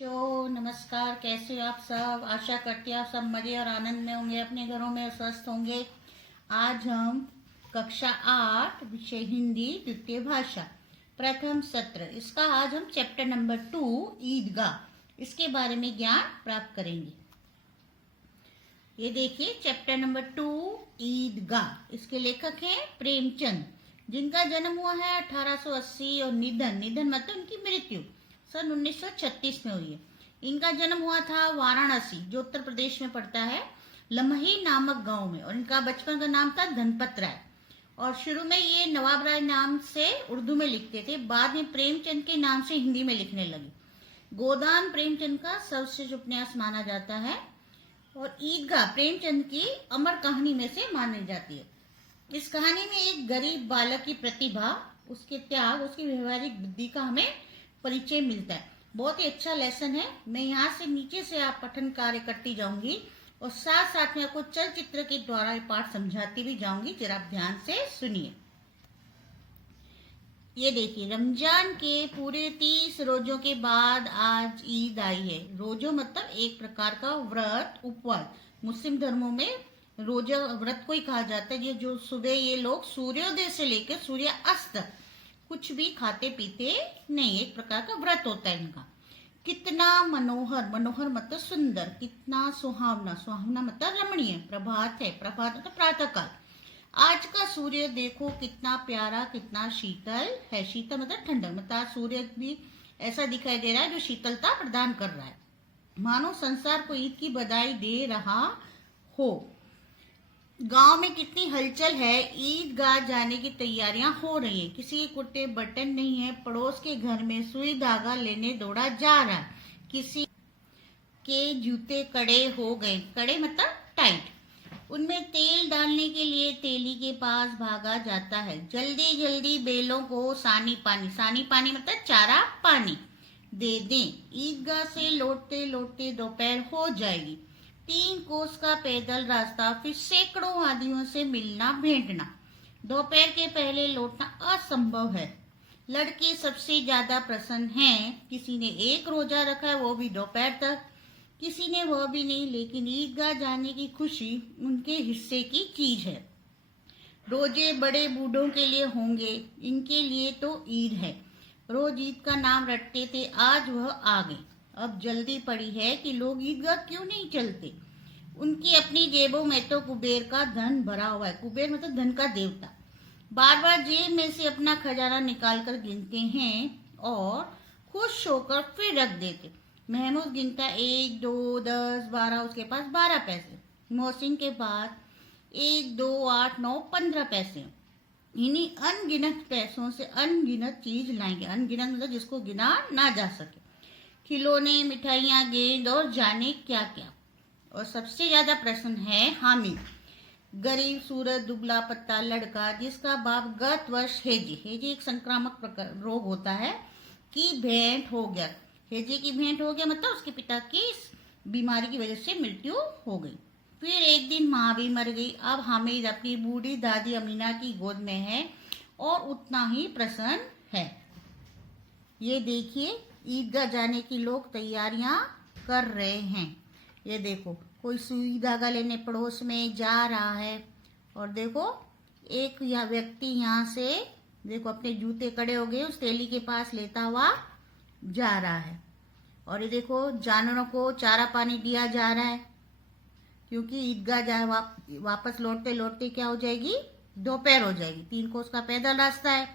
बच्चों नमस्कार। कैसे हो आप सब? आशा करती हूँ आप सब मजे और आनंद में होंगे, अपने घरों में स्वस्थ होंगे। आज हम कक्षा 8 विषय हिंदी द्वितीय भाषा प्रथम सत्र, इसका आज हम चैप्टर नंबर 2 ईदगाह, इसके बारे में ज्ञान प्राप्त करेंगे। ये देखिए चैप्टर नंबर 2 ईदगाह। इसके लेखक हैं प्रेमचंद, जिनका जन्म हुआ है 1880 और निधन मतलब उनकी मृत्यु सन 1936 में हुई है। इनका जन्म हुआ था वाराणसी, जो उत्तर प्रदेश में पड़ता है, लम्ही नामक गांव में, और इनका बचपन का नाम था धनपत राय। और शुरू में ये नवाब राय नाम से उर्दू में लिखते थे, बाद में प्रेमचंद के नाम से हिंदी में लिखने लगे। गोदान प्रेमचंद का सर्वश्रेष्ठ उपन्यास माना जाता है और ईदगाह प्रेमचंद की अमर कहानी में से मानी जाती है। इस कहानी में एक गरीब बालक की प्रतिभा, उसके त्याग, उसकी व्यवहारिक बुद्धि का हमें परिचय मिलता है। बहुत ही अच्छा लेसन है। मैं यहाँ से नीचे से आप पठन कार्य करती जाऊंगी और साथ साथ में आपको चलचित्र के द्वारा ये पाठ समझाती भी जाऊंगी। जरा आप ध्यान से सुनिए। ये देखिए, रमजान के पूरे 30 रोजों के बाद आज ईद आई है। रोजों मतलब एक प्रकार का व्रत, उपवास। मुस्लिम धर्मों में रोजा व्रत को ही कहा जाता है। ये जो सुबह ये लोग सूर्योदय से लेकर सूर्यास्त तक कुछ भी खाते पीते नहीं, एक प्रकार का व्रत होता है इनका। कितना मनोहर, मनोहर मतलब सुंदर, कितना सुहावना, सुहावना मतलब रमणीय प्रभात है, प्रभात मतलब प्रातः काल। आज का सूर्य देखो कितना प्यारा, कितना शीतल है। शीतल मतलब ठंडक, मतलब सूर्य भी ऐसा दिखाई दे रहा है जो शीतलता प्रदान कर रहा है, मानो संसार को ईद की बधाई दे रहा हो। गांव में कितनी हलचल है। ईदगाह जाने की तैयारियां हो रही है। किसी के कुर्ते बटन नहीं है, पड़ोस के घर में सुई धागा लेने दौड़ा जा रहा है। किसी के जूते कड़े हो गए, कड़े मतलब टाइट, उनमें तेल डालने के लिए तेली के पास भागा जाता है। जल्दी जल्दी बैलों को सानी पानी, सानी पानी मतलब चारा पानी दे दें। ईदगाह से लौटते लौटते दोपहर हो जाएगी। 3 कोस का पैदल रास्ता, फिर सैकड़ों आदमियों से मिलना भेंटना। दोपहर के पहले लौटना असंभव है। लड़के सबसे ज्यादा प्रसन्न हैं। किसी ने एक रोजा रखा है, वो भी दोपहर तक, किसी ने वह भी नहीं, लेकिन ईदगाह जाने की खुशी उनके हिस्से की चीज है। रोजे बड़े बूढ़ों के लिए होंगे, इनके लिए तो ईद है। रोज ईद का नाम रटते थे, आज वह आ गए। अब जल्दी पड़ी है कि लोग ईदगाह क्यों नहीं चलते। उनकी अपनी जेबों में तो कुबेर का धन भरा हुआ है। कुबेर मतलब धन का देवता। बार बार जेब में से अपना खजाना निकाल कर गिनते हैं और खुश होकर फिर रख देते। महमूद गिनता 1 2 10 12, उसके पास 12 पैसे। मोहसिन के पास 1 2 8 9 15 पैसे। इन्हीं अनगिनत पैसों से अनगिनत चीज लाएंगे। अनगिनत मतलब जिसको गिना ना जा सके। खिलौने, मिठाइयाँ, गेंद और जाने क्या क्या। और सबसे ज्यादा प्रश्न है हामिद, गरीब सूरत दुबला पत्ता लड़का, जिसका बाप गत वर्ष हेजे एक संक्रामक रोग होता है, की भेंट हो गया। हेजे की भेंट हो गया मतलब उसके पिता की इस बीमारी की वजह से मृत्यु हो गई। फिर एक दिन माँ भी मर गई। अब हामिद अपनी बूढ़ी दादी अमीना की गोद में है और उतना ही प्रसन्न है। ये देखिए, ईदगाह जाने की लोग तैयारियां कर रहे हैं। ये देखो, कोई सुई धागा लेने पड़ोस में जा रहा है, और देखो एक यह व्यक्ति यहाँ से देखो अपने जूते कड़े हो गए, उस तेली के पास लेता हुआ जा रहा है। और ये देखो जानवरों को चारा पानी दिया जा रहा है, क्योंकि ईदगाह जा वापस लौटते लौटते क्या हो जाएगी, दोपहर हो जाएगी। 3 कोस का पैदल रास्ता है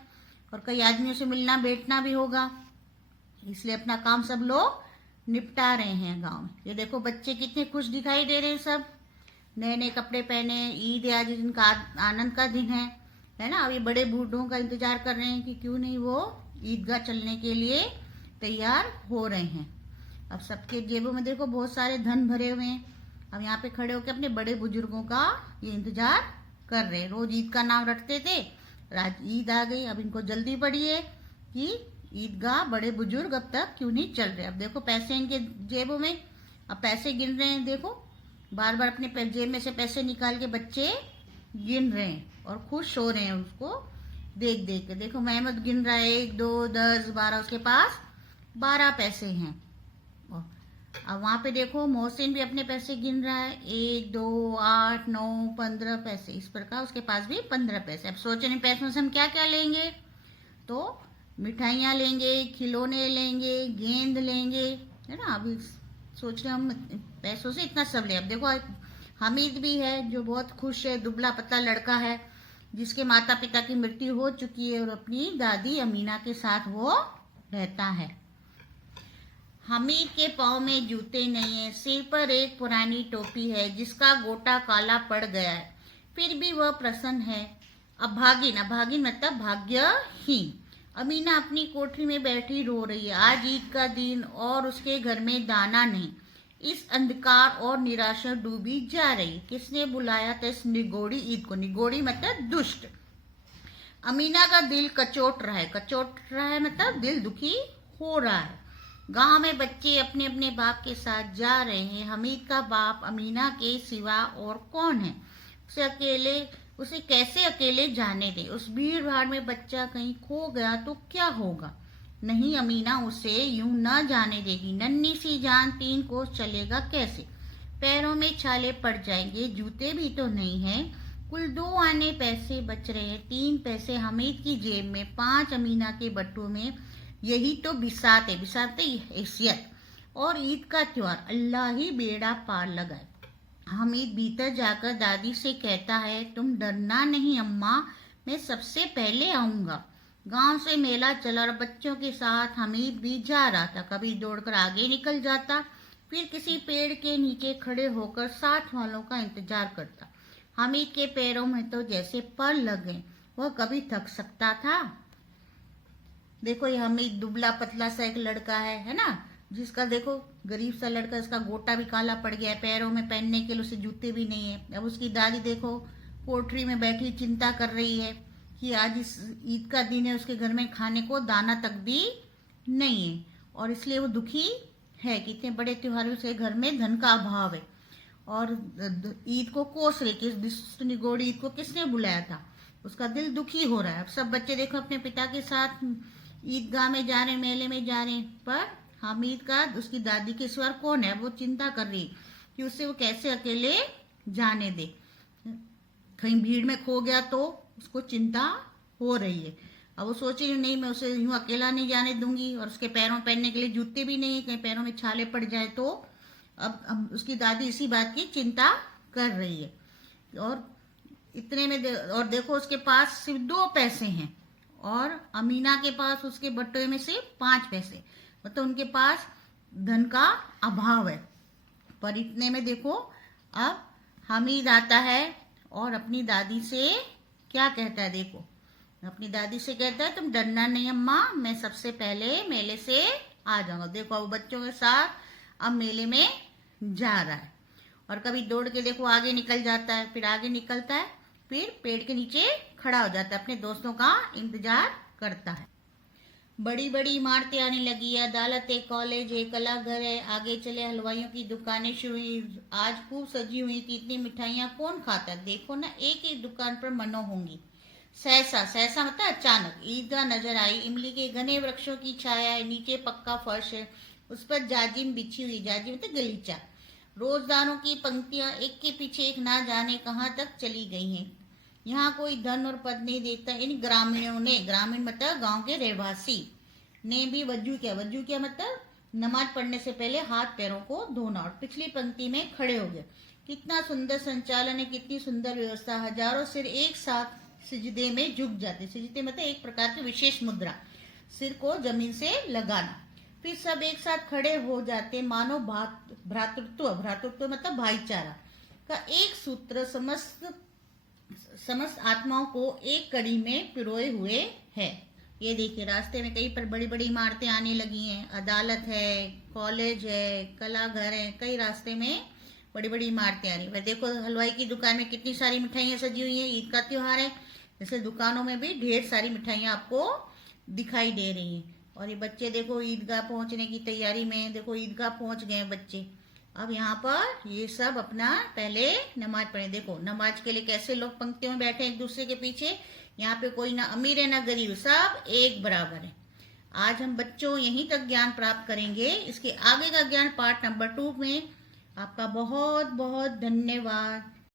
और कई आदमियों से मिलना बैठना भी होगा, इसलिए अपना काम सब लोग निपटा रहे हैं गांव में। ये देखो बच्चे कितने खुश दिखाई दे रहे हैं, सब नए नए कपड़े पहने। ईद है आज, जिनका आनंद का दिन है ना। अब ये बड़े बूढ़ों का इंतजार कर रहे हैं कि क्यों नहीं वो ईदगाह चलने के लिए तैयार हो रहे हैं। अब सबके जेबों में देखो बहुत सारे धन भरे हुए हैं। अब यहाँ पे खड़े होकर अपने बड़े बुजुर्गों का ये इंतजार कर रहे हैं। रोज ईद का नाम रटते थे, आज ईद आ गई, अब इनको जल्दी पड़ी है कि ईदगाह बड़े बुजुर्ग अब तक क्यों नहीं चल रहे। अब देखो पैसे इनके जेबों में, अब पैसे गिन रहे हैं। देखो बार बार अपने जेब में से पैसे निकाल के बच्चे गिन रहे हैं और खुश हो रहे हैं उसको देख देख के। देखो महमूद गिन रहा है 1 2 10 12, उसके पास 12 पैसे हैं। और अब वहां पे देखो मोहसिन भी अपने पैसे गिन रहा है, 1 2 8 9 15 पैसे, इस प्रकार उसके पास भी 15 पैसे। अब सोच रहे पैसों से हम क्या क्या लेंगे, तो मिठाइयाँ लेंगे, खिलौने लेंगे, गेंद लेंगे, है ना। अभी सोच रहे हम पैसों से इतना सब ले। अब देखो हमीद भी है जो बहुत खुश है, दुबला पतला लड़का है जिसके माता पिता की मृत्यु हो चुकी है और अपनी दादी अमीना के साथ वो रहता है। हमीद के पाँव में जूते नहीं है, सिर पर एक पुरानी टोपी है जिसका गोटा काला पड़ गया है, फिर भी वह प्रसन्न है। अभागिन, अभागिन मतलब भाग्यहीन। अमीना अपनी कोठरी में बैठी रो रही है। आज ईद का दिन और उसके घर में दाना नहीं। इस अंधकार और निराशा डूबी जा रही। किसने बुलाया था इस निगोड़ी ईद को? निगोड़ी मतलब दुष्ट। अमीना का दिल कचोट रहा है, कचोट रहा है मतलब दिल दुखी हो रहा है। गांव में बच्चे अपने अपने बाप के साथ जा रहे हैं। हमीद का बाप अमीना के सिवा और कौन है? उसे कैसे अकेले जाने दे? उस भीड़ भाड़ में बच्चा कहीं खो गया तो क्या होगा? नहीं, अमीना उसे यूं न जाने देगी। नन्ही सी जान 3 कोस चलेगा कैसे? पैरों में छाले पड़ जाएंगे, जूते भी तो नहीं है। कुल 2 आने पैसे बच रहे हैं, 3 पैसे हमीद की जेब में, 5 अमीना के बटुए में। यही तो बिसात है, बिसात हैसियत। और ईद का त्योहार, अल्लाह ही बेड़ा पार लगाए। हमीद भीतर जाकर दादी से कहता है, तुम डरना नहीं अम्मा, मैं सबसे पहले आऊंगा। गांव से मेला चला और बच्चों के साथ हमीद भी जा रहा था। कभी दौड़कर आगे निकल जाता, फिर किसी पेड़ के नीचे खड़े होकर साथ वालों का इंतजार करता। हमीद के पैरों में तो जैसे पर लग गए। वह कभी थक सकता था? देखो ये हमीद दुबला पतला सा एक लड़का है ना, जिसका देखो गरीब सा लड़का, इसका गोटा भी काला पड़ गया है, पैरों में पहनने के लिए उसे जूते भी नहीं है। अब उसकी दादी देखो कोठरी में बैठी चिंता कर रही है कि आज इस ईद का दिन है, उसके घर में खाने को दाना तक भी नहीं है, और इसलिए वो दुखी है कि इतने बड़े त्योहारों से घर में धन का अभाव है। और ईद को कोस रही कि इस निगोड़ी ईद को किसने बुलाया था, उसका दिल दुखी हो रहा है। अब सब बच्चे देखो अपने पिता के साथ ईदगाह में जा रहे, मेले में जा रहे, पर हमीद का उसकी दादी के सिवा कौन है? वो चिंता कर रही कि उससे वो कैसे अकेले जाने दे। कहीं भीड़ में खो गया तो उसको चिंता हो रही है। अब वो सोच रही नहीं, मैं उसे यूं अकेला नहीं जाने दूंगी, और उसके पैरों पहनने के लिए जूते भी नहीं है, कहीं पैरों में छाले पड़ जाए तो। अब उसकी दादी इसी बात की चिंता कर रही है। और इतने में और देखो उसके पास सिर्फ 2 पैसे हैं, और अमीना के पास उसके बटुए में से 5 पैसे, मतलब उनके पास धन का अभाव है। पर इतने में देखो अब हमीद आता है और अपनी दादी से क्या कहता है, देखो अपनी दादी से कहता है, तुम डरना नहीं अम्मा, मैं सबसे पहले मेले से आ जाऊंगा। देखो अब बच्चों के साथ अब मेले में जा रहा है। और कभी दौड़ के देखो आगे निकल जाता है, फिर आगे निकलता है, फिर पेड़ के नीचे खड़ा हो जाता है, अपने दोस्तों का इंतजार करता है। बड़ी बड़ी इमारतें आने लगी है, अदालत है, कॉलेज है, कला घर है, आगे चले हलवाइयों की दुकानें शुरू हुई। आज खूब सजी हुई थी, इतनी मिठाइयाँ कौन खाता? देखो ना एक एक दुकान पर मनो होंगी। सहसा, सहसा मतलब अचानक ईदगाह नजर आई। इमली के घने वृक्षों की छाया है, नीचे पक्का फर्श है, उस पर जाजिम बिछी हुई, जाजिम मतलब गलीचा। रोजदारों की पंक्तियां एक के पीछे एक ना जाने कहाँ तक चली गई हैं। यहाँ कोई धन और पद नहीं देखता। इन ग्रामीणों ने, ग्रामीण मतलब गांव के रहवासी ने भी वजू किया मतलब नमाज पढ़ने से पहले हाथ पैरों को धोना, और पिछली पंक्ति में खड़े हो गए। कितना सुंदर संचालन है, कितनी सुंदर व्यवस्था। हजारों सिर एक साथ सिजदे में झुक जाते। सिजदे मतलब एक प्रकार की विशेष मुद्रा, सिर को जमीन से लगाना। फिर सब एक साथ खड़े हो जाते, मानो भ्रातृत्व, भ्रातृत्व मतलब भाईचारा का एक सूत्र समस्त आत्माओं को एक कड़ी में पिरोए हुए है। ये देखिए रास्ते में कई पर बड़ी बड़ी इमारतें आने लगी हैं, अदालत है, कॉलेज है, कला घर है, कई रास्ते में बड़ी बड़ी इमारतें आ रही है। देखो हलवाई की दुकान में कितनी सारी मिठाइयाँ सजी हुई हैं, ईद का त्योहार है, जैसे दुकानों में भी ढेर सारी मिठाइयाँ आपको दिखाई दे रही हैं। और ये बच्चे देखो ईदगाह पहुंचने की तैयारी में, देखो ईदगाह पहुंच गए बच्चे। अब यहाँ पर ये सब अपना पहले नमाज पढ़े। देखो नमाज के लिए कैसे लोग पंक्तियों में बैठे एक दूसरे के पीछे। यहाँ पे कोई ना अमीर है ना गरीब, सब एक बराबर है। आज हम बच्चों यहीं तक ज्ञान प्राप्त करेंगे। इसके आगे का ज्ञान पार्ट नंबर 2 में। आपका बहुत बहुत धन्यवाद।